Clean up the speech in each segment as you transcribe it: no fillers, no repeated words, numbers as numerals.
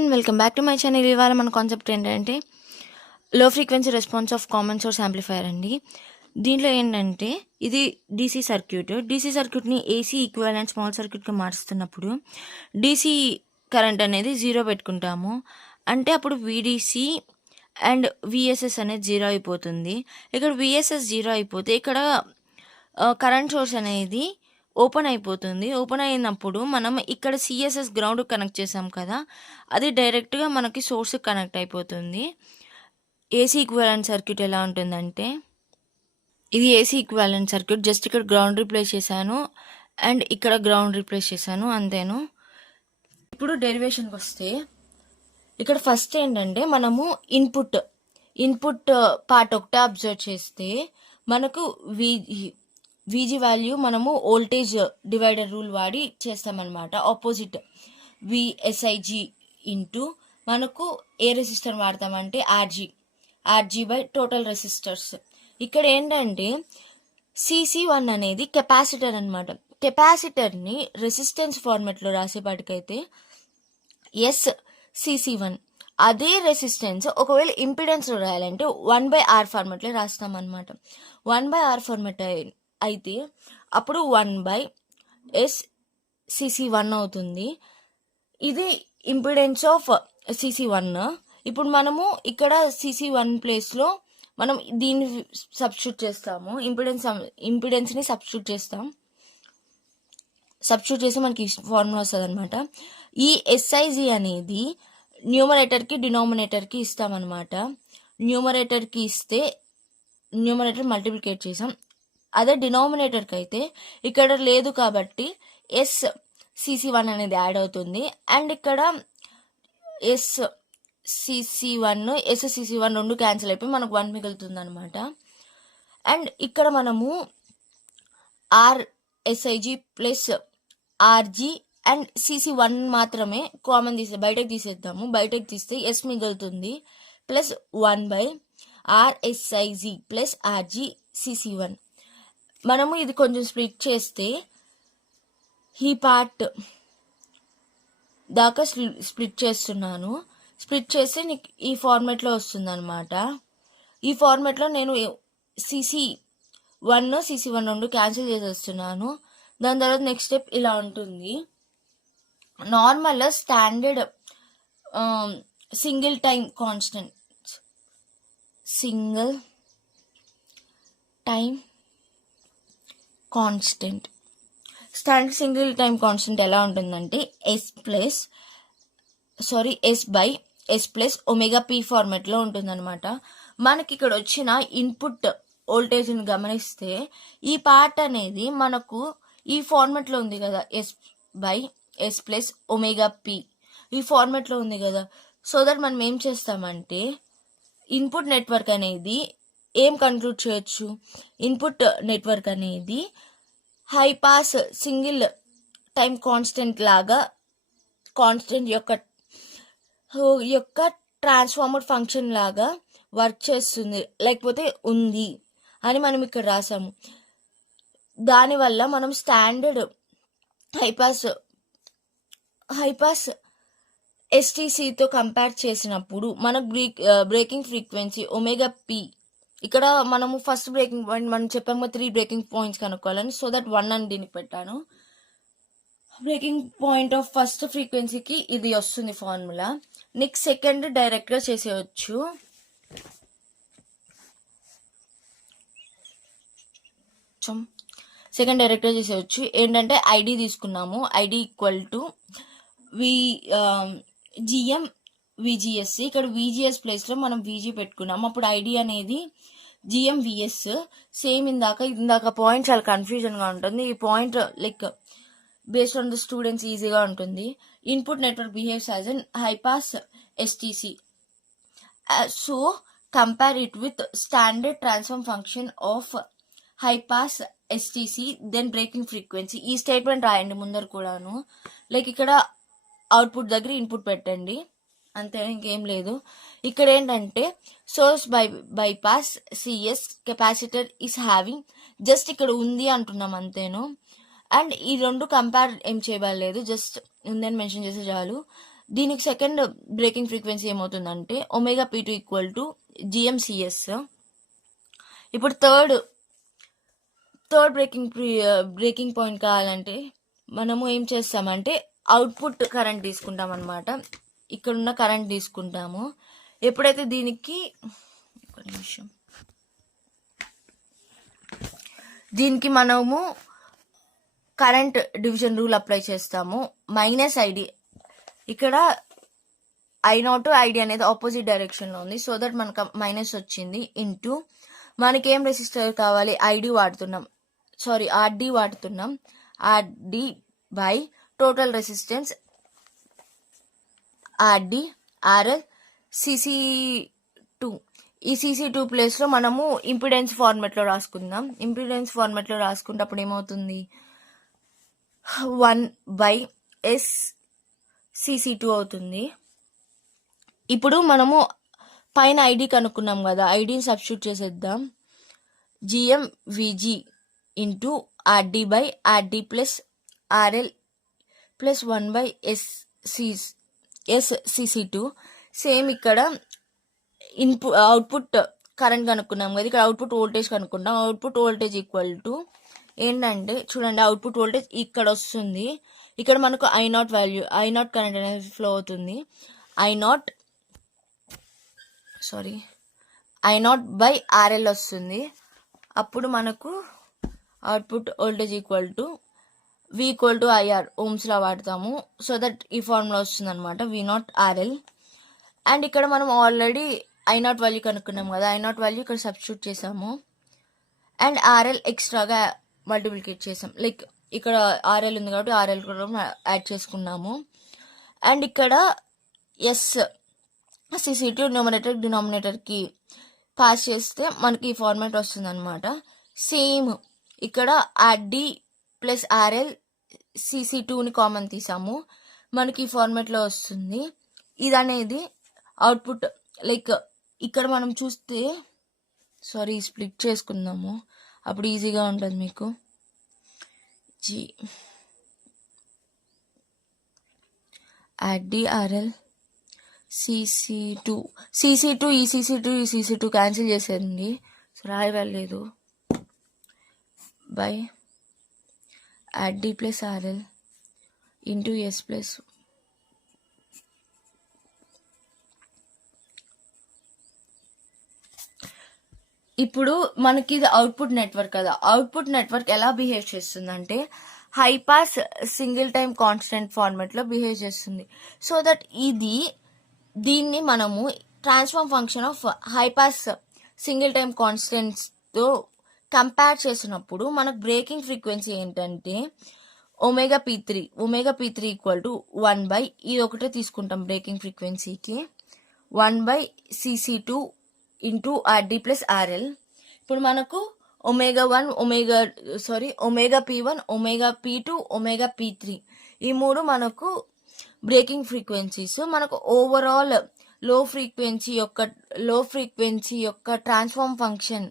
And welcome back to my channel. ఇవాళ మన concept ఏంటంటే లో frequency response of common source amplifier అండి. దీంట్లో ఏంటంటే ఇది డీసీ సర్క్యూట్ని ఏసీ ఈక్వివలెంట్ స్మాల్ సర్క్యూట్గా మారుస్తున్నప్పుడు డీసీ కరెంట్ అనేది 0 పెట్టుకుంటాము. అంటే అప్పుడు వీడీసీ అండ్ విఎస్ఎస్ అనేది 0 అయిపోతుంది. ఇక్కడ విఎస్ఎస్ 0 అయిపోతే ఇక్కడ కరెంట్ సోర్స్ అనేది ఓపెన్ అయిపోతుంది. ఓపెన్ అయినప్పుడు మనం ఇక్కడ సిఎస్ఎస్ గ్రౌండ్ కనెక్ట్ చేసాం కదా, అది డైరెక్ట్గా మనకి సోర్స్ కనెక్ట్ అయిపోతుంది. ఏసీ ఈక్వివలెంట్ సర్క్యూట్ ఎలా ఉంటుందంటే ఇది ఏసీ ఈక్వివలెంట్ సర్క్యూట్. జస్ట్ ఇక్కడ గ్రౌండ్ రీప్లేస్ చేశాను అండ్ ఇక్కడ గ్రౌండ్ రీప్లేస్ చేశాను, అంతేను. ఇప్పుడు డెరివేషన్కి వస్తే ఇక్కడ ఫస్ట్ ఏంటంటే మనము ఇన్పుట్ పార్ట్ ఒకటే అబ్జర్వ్ చేస్తే మనకు వీజీ వాల్యూ మనము వోల్టేజ్ డివైడర్ రూల్ వాడి చేస్తామన్నమాట. ఆపోజిట్ విఎస్ఐజీ ఇంటూ మనకు ఏ రెసిస్టర్ వాడతామంటే ఆర్జీ బై టోటల్ రెసిస్టర్స్. ఇక్కడ ఏంటంటే CC1 అనేది కెపాసిటర్ అనమాట. కెపాసిటర్ని రెసిస్టెన్స్ ఫార్మెట్లో రాసేపాటికైతే SCC1. అదే రెసిస్టెన్స్ ఒకవేళ ఇంపిడెన్స్లో రాయాలంటే 1/R ఫార్మెట్లో రాస్తామన్నమాట. 1/R ఫార్మెట్ అయితే అప్పుడు 1/SCC1 అవుతుంది. ఇది ఇంపిడెన్స్ ఆఫ్ CC1. ఇప్పుడు మనము ఇక్కడ CC1 ప్లేస్లో మనం దీన్ని సబ్స్టిట్యూట్ చేస్తాము. ఇంపిడెన్స్ని సబ్స్టిట్యూట్ చేస్తే మనకి ఫార్ములా వస్తుంది అనమాట. ఈ SIG అనేది న్యూమరేటర్కి డినామినేటర్కి ఇస్తామన్నమాట. న్యూమరేటర్కి ఇస్తే న్యూమరేటర్ మల్టిప్లికేట్ చేసాం. అదే డినామినేటర్కి అయితే ఇక్కడ లేదు కాబట్టి SCC1 అనేది యాడ్ అవుతుంది. అండ్ ఇక్కడ SCC1 రెండు క్యాన్సిల్ అయిపోయి మనకు 1 మిగులుతుంది అనమాట. అండ్ ఇక్కడ మనము RSIG plus RG and CC1 మాత్రమే కామన్ బయటకు తీసేద్దాము. బయటకు తీస్తే S మిగులుతుంది plus 1/RSIG plus RG CC1. మనము ఇది కొంచెం స్ప్లిట్ చేస్తే ఈ పార్ట్ దాకా స్ప్లిట్ చేస్తున్నాను. స్ప్లిట్ చేస్తే నీకు ఈ ఫార్మెట్లో వస్తుంది అనమాట. ఈ ఫార్మెట్లో నేను CC1 రెండు క్యాన్సిల్ చేసేస్తున్నాను. దాని తర్వాత నెక్స్ట్ స్టెప్ ఇలా ఉంటుంది. Normal standard single time constant standard single time constant ఎలా ఉంటుందంటే S by S plus omega P ఫార్మెట్లో ఉంటుందన్నమాట. మనకి ఇక్కడ వచ్చిన ఇన్పుట్ వోల్టేజ్ని గమనిస్తే ఈ పార్ట్ అనేది మనకు ఈ ఫార్మెట్లో ఉంది కదా, S by S plus omega P ఈ ఫార్మెట్లో ఉంది కదా. సో దట్ మనం ఏం చేస్తామంటే ఇన్పుట్ నెట్వర్క్ అనేది ఏం కన్క్లూడ్ చేయొచ్చు, ఇన్పుట్ నెట్వర్క్ అనేది high pass single time constant లాగా కాన్స్టెంట్ యొక్క ట్రాన్స్ఫార్మర్ ఫంక్షన్ లాగా వర్క్ చేస్తుంది, లేకపోతే ఉంది అని మనం ఇక్కడ రాసాము. దానివల్ల మనం స్టాండర్డ్ హైపాస్ STCతో కంపేర్ చేసినప్పుడు మనకు బ్రేకింగ్ ఫ్రీక్వెన్సీ ఒమేగా P, ఇక్కడ మనము ఫస్ట్ బ్రేకింగ్ పాయింట్ మనం చెప్పాము 3 బ్రేకింగ్ పాయింట్స్ కనుక్కోవాలని. సో దట్ 1 అని దీనికి పెట్టాను. బ్రేకింగ్ పాయింట్ ఆఫ్ ఫస్ట్ ఫ్రీక్వెన్సీకి ఇది వస్తుంది ఫార్ములా. నెక్స్ట్ సెకండ్ డైరెక్ట్గా చేసేయచ్చు. ఏంటంటే ఐడి తీసుకున్నాము. ID equal to GM VGS. ఇక్కడ VGS ప్లేస్లో మనం VG పెట్టుకున్నాము. అప్పుడు ఐడి అనేది GM VS. సేమ్ ఇందాక పాయింట్ చాలా కన్ఫ్యూజన్గా ఉంటుంది. ఈ point like based on the students ఈజీగా ఉంటుంది. Input network behaves as an high pass STC. So compare it with standard transform function of high pass STC then breaking frequency. ఈ statement రాయండి ముందర కూడాను. లైక్ ఇక్కడ అవుట్పుట్ దగ్గర input పెట్టండి, అంతే, ఇంకేం లేదు. ఇక్కడ ఏంటంటే source bypass CS capacitor is having, just ఇక్కడ ఉంది అంటున్నాం అంతేను. అండ్ ఈ రెండు కంపేర్ ఏం చేయలేదు, జస్ట్ ఉందని మెన్షన్ చేస్తే చాలు. దీనికి సెకండ్ బ్రేకింగ్ ఫ్రీక్వెన్సీ ఏమవుతుందంటే ఒమేగా పీ2 ఈక్వల్ టు జిఎంసిఎస్. ఇప్పుడు థర్డ్ బ్రేకింగ్ పాయింట్ కావాలంటే మనము ఏం చేస్తామంటే అవుట్పుట్ కరెంట్ తీసుకుంటాం అనమాట. ఇక్కడున్న కరెంట్ తీసుకుంటాము. ఎప్పుడైతే దీనికి మనము కరెంట్ డివిజన్ రూల్ అప్లై చేస్తాము. మైనస్ ఐడి, ఇక్కడ I0 ఐడి అనేది ఆపోజిట్ డైరెక్షన్లో ఉంది, సో దట్ మనకు మైనస్ వచ్చింది. ఇంటూ మనకేం రెసిస్టర్ కావాలి, ఆర్డి వాడుతున్నాం. RD by total resistance RD RL CC2. ఈ CC2 ప్లేస్లో మనము ఇంపిడెన్స్ ఫార్మెట్లో రాసుకుందాం. ఇంపిడెన్స్ ఫార్మెట్లో రాసుకుంటప్పుడు ఏమవుతుంది, 1/S CC2 అవుతుంది. ఇప్పుడు మనము పైన ఐడి కనుక్కున్నాం కదా, ఐడిని సబ్స్టిట్యూట్ చేసేద్దాం. GMVG into RD by RD plus RL plus 1/S CC2. Same ఇక్కడ అవుట్పుట్ కరెంట్ కనుక్కున్నాం కదా, ఇక్కడ అవుట్పుట్ వోల్టేజ్ కనుక్కుంటాం. అవుట్పుట్ వోల్టేజ్ ఈక్వల్ టు ఏంటంటే చూడండి, అవుట్పుట్ వోల్టేజ్ ఇక్కడ వస్తుంది. ఇక్కడ మనకు I0 కరెంట్ అనేది ఫ్లో అవుతుంది. I0 బై ఆర్ఎల్ వస్తుంది. అప్పుడు మనకు output voltage equal to V equal to IR Ohm's law వాడతాము. సో దట్ ఈ ఫార్ములా వస్తుంది అనమాట, V0 RL. అండ్ ఇక్కడ మనం ఆల్రెడీ I0 వాల్యూ కనుక్కున్నాం కదా, I0 వాల్యూ ఇక్కడ సబ్స్టిట్యూట్ చేసాము. అండ్ RL ఎక్స్ట్రాగా మల్టిప్లికేట్ చేసాం. లైక్ ఇక్కడ RL ఉంది కాబట్టి RL కూడా యాడ్ చేసుకున్నాము. అండ్ ఇక్కడ CC2 డినామినేటర్కి పాస్ చేస్తే మనకి ఈ ఫార్మాట్ వస్తుంది అనమాట. సేమ్ ఇక్కడ ఆర్డి ప్లస్ ఆర్ఎల్ CC2ని కామన్ తీసాము, మనకి ఈ ఫార్మాట్లో వస్తుంది. ఇది అనేది అవుట్పుట్. లైక్ ఇక్కడ మనం చూస్తే స్ప్లిట్ చేసుకుందాము, అప్పుడు ఈజీగా ఉంటుంది మీకు. ఆర్డి ఆర్ఎల్ CC2 ఈ CC2 క్యాన్సిల్ చేసేయండి, రాయలేదు. By RD plus RL into S plus ఇప్పుడు మనకి ఇది అవుట్పుట్ నెట్వర్క్ కదా. అవుట్పుట్ నెట్వర్క్ ఎలా బిహేవ్ చేస్తుందంటే high pass single time constant ఫార్మాట్లో బిహేవ్ చేస్తుంది. సో దట్ దీన్ని మనము transform function of high pass single time కాన్స్టెంట్స్తో కంపేర్ చేసినప్పుడు మనకు బ్రేకింగ్ ఫ్రీక్వెన్సీ ఏంటంటే ఒమేగా పీ3 ఈక్వల్ టు 1/, ఇది ఒకటే తీసుకుంటాం బ్రేకింగ్ ఫ్రీక్వెన్సీకి, 1/CC2 into RD plus RL. ఇప్పుడు మనకు omega P1, omega P2, omega P3 ఈ మూడు మనకు బ్రేకింగ్ ఫ్రీక్వెన్సీస్. మనకు ఓవరాల్ లో ఫ్రీక్వెన్సీ యొక్క ట్రాన్స్ఫార్మ్ ఫంక్షన్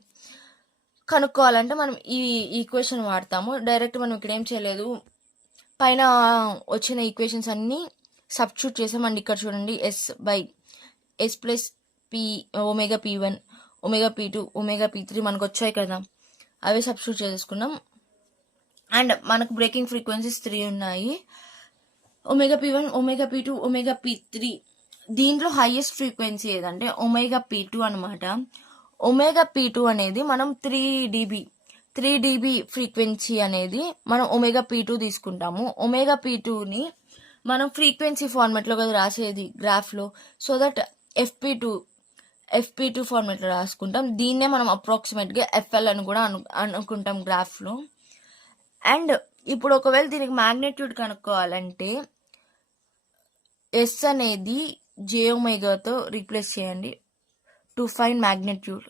కనుక్కోవాలంటే మనం ఈ ఈక్వేషన్ వాడతాము. డైరెక్ట్ మనం ఇక్కడ ఏం చేయలేదు, పైన వచ్చిన ఈక్వేషన్స్ అన్నీ సబ్స్టిట్యూట్ చేసామండి. ఇక్కడ చూడండి, S plus omega P1, omega P2, omega P3 మనకు వచ్చాయి కదా, అవే సబ్స్టిట్యూట్ చేసుకున్నాం. అండ్ మనకు బ్రేకింగ్ ఫ్రీక్వెన్సీస్ 3 ఉన్నాయి, omega P1, omega P2, omega P3. దీంట్లో హైయెస్ట్ ఫ్రీక్వెన్సీ ఏదంటే ఒమేగా P2 అనమాట. ఒమేగా P2 అనేది మనం 3 dB ఫ్రీక్వెన్సీ అనేది మనం ఒమేగా P2 తీసుకుంటాము. ఒమేగా P2ని మనం ఫ్రీక్వెన్సీ ఫార్మాట్లో కదా రాసేది గ్రాఫ్లో, సో దట్ FP2 ఫార్మాట్లో రాసుకుంటాం. దీన్నే మనం అప్రాక్సిమేట్గా FL అని కూడా అనుకుంటాం గ్రాఫ్లో. అండ్ ఇప్పుడు ఒకవేళ దీనికి మ్యాగ్నిట్యూడ్ కనుక్కోవాలంటే S అనేది jωతో రీప్లేస్ చేయండి టు ఫైండ్ మ్యాగ్నిట్యూడ్.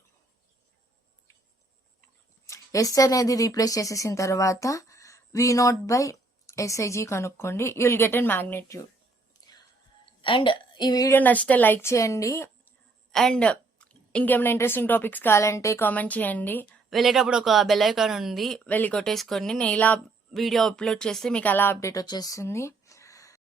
S అనేది రీప్లేస్ చేసేసిన తర్వాత V0/SIG కనుక్కోండి, you will get an magnitude. And ఈ వీడియో నచ్చితే లైక్ చేయండి. అండ్ ఇంకేమైనా ఇంట్రెస్టింగ్ టాపిక్స్ కావాలంటే కామెంట్ చేయండి. వెళ్ళేటప్పుడు ఒక బెల్ ఐకాన్ ఉంది, వెళ్ళి కొట్టేసుకోండి. నేను ఇలా వీడియో అప్లోడ్ చేస్తే మీకు అలా అప్డేట్ వచ్చేస్తుంది.